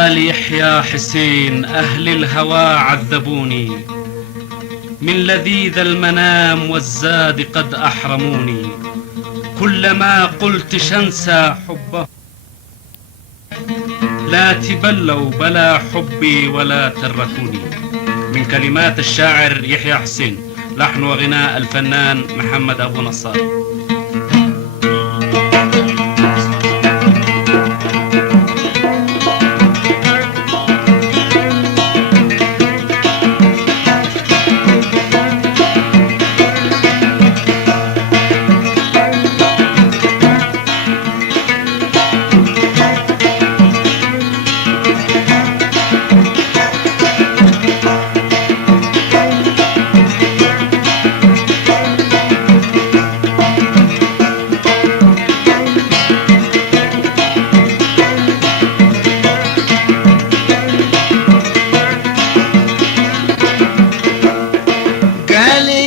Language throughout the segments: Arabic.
قال يحيى حسين أهل الهوى عذبوني، من لذيذ المنام والزاد قد أحرموني، كلما قلت شنسى حبه لا تبلوا بلا حبي ولا تركوني. من كلمات الشاعر يحيى حسين، لحن وغناء الفنان محمد أبو نصار.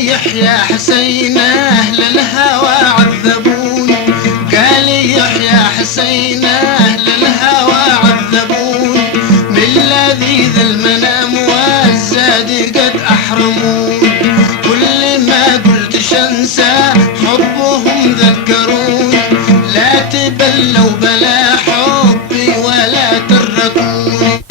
يحيى حسين أهل الهوى عذبوني، قال يحيى حسين أهل الهوى عذبوني، من لذيذ المنام والزاد قد أحرموني، كل ما قلت شنسى حبهم ذكروني، لا تبلوا بلا حبي ولا تركوني.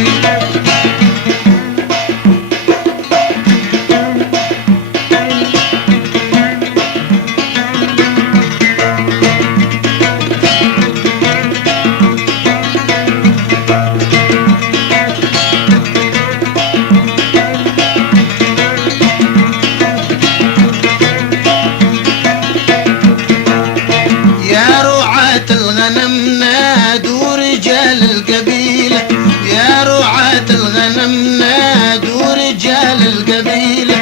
نادوا رجال القبيلة، يا رعاة الغنم نادوا رجال القبيلة،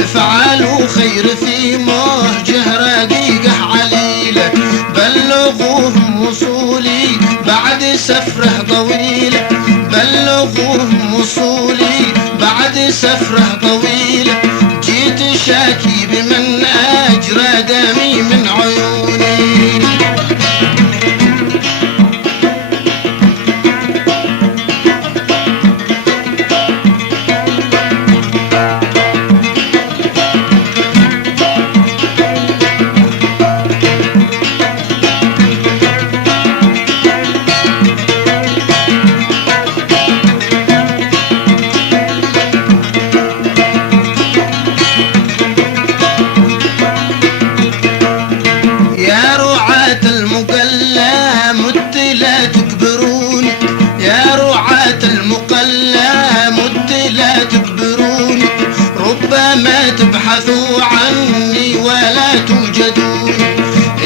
افعلوا خير في مهجه رقيقة عليلة، بلغوهم وصولي بعد سفره طويلة، بلغوهم وصولي بعد سفره طويلة، جيت شاكي بمن أجرى دمي من عيوني. لا تكبروني يا رعاة المقلى، مت لا تكبروني، ربما تبحثوا عني ولا توجدوني،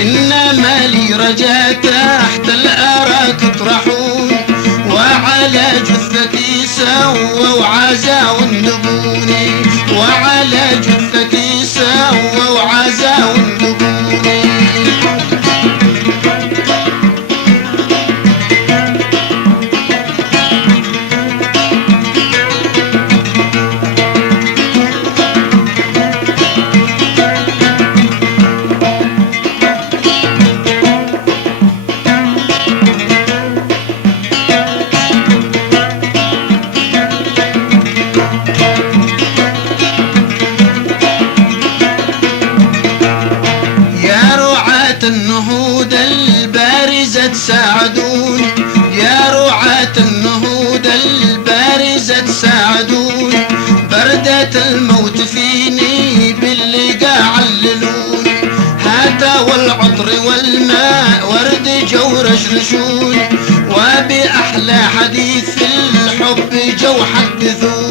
إنما لي رجاء تحت الأراك اطرحوني، وعلى جثتي سووا عزا واندبوني، وعلى جثتي سووا عزا واندبوني. النهوض البارزة تساعدوني، يا رعاة النهوض البارزة تساعدوني، بردة الموت فيني باللقاء عللوني، هاتا والعطر والماء ورد جو رشرشوني، وبأحلى حديث في الحب جو حدثوني.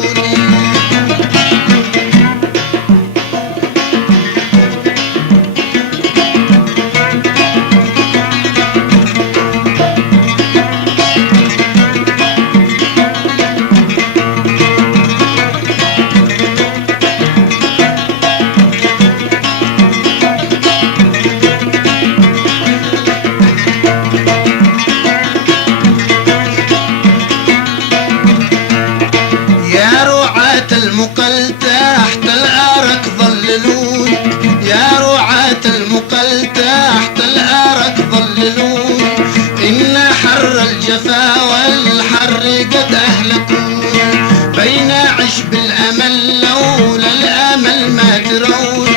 المقل تحت الأرك ظللوني، يا رعاة المقل تحت الأرك ظللوني، إن حر الجفا والحر قد ما ترون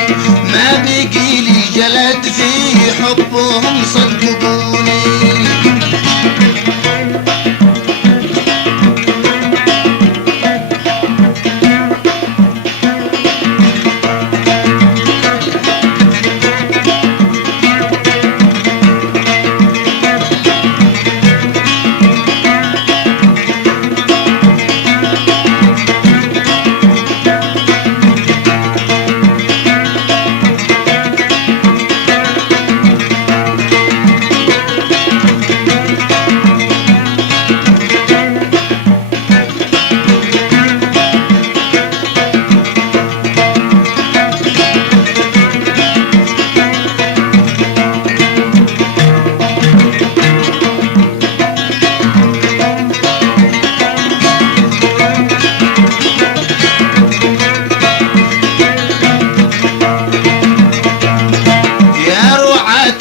ما بقي لي جلد في حبهم صدقوني.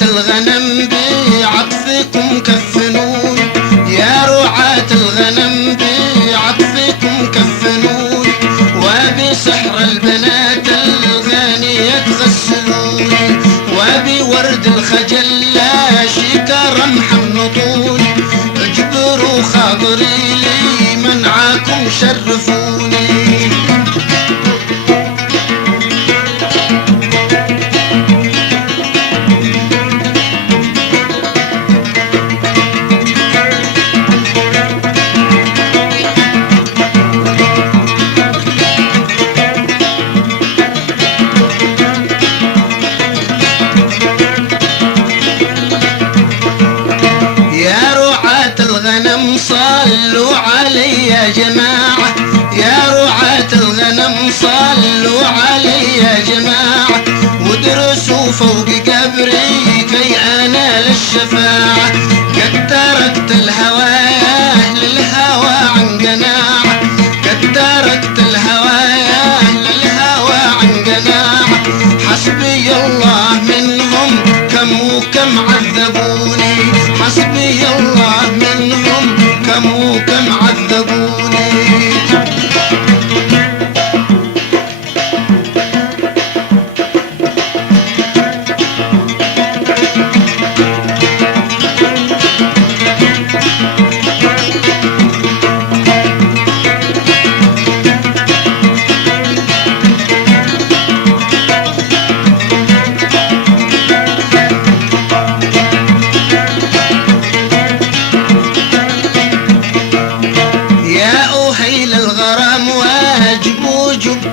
الغنم بعطفكم كفنون يا رعاة الغنم بعطفكم كفنون وبسحر البنات الغانية تغسلون وبورد الخجل لا شكر محنطون اجبروا خاطري لي منعاكم شرفوني. صلوا علي يا جماعة يا رعاة الغنم صلوا علي يا جماعة وادرسوا فوق قبري كي أنال الشفاعة. قد تركت الهوايا للهوى عن قناعة قد تركت الهوايا للهوى عن قناعة حسبي الله منهم كم وكم عذبوني حسبي الله منهم كم وكم عذبوني.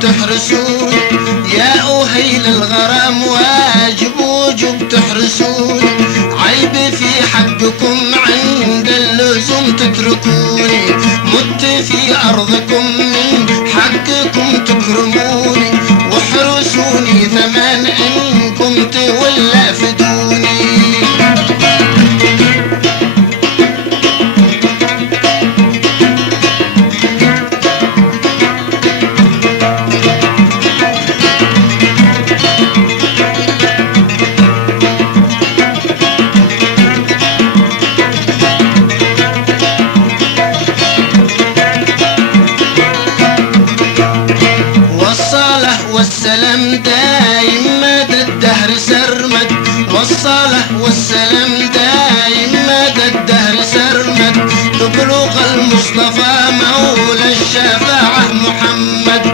تحرسون يا أهيل الغرام واجب وجب تحرسون عيب في حقكم عند اللزوم تتركوني مت في أرضكم من حقكم تكرموني واحرسوني ثمن إن كنت ولا فدوني. والسلام دايم مدى الدهر سرمد والصلاة والسلام دايم مدى الدهر سرمد تبلغ المصطفى مولى الشفاعة محمد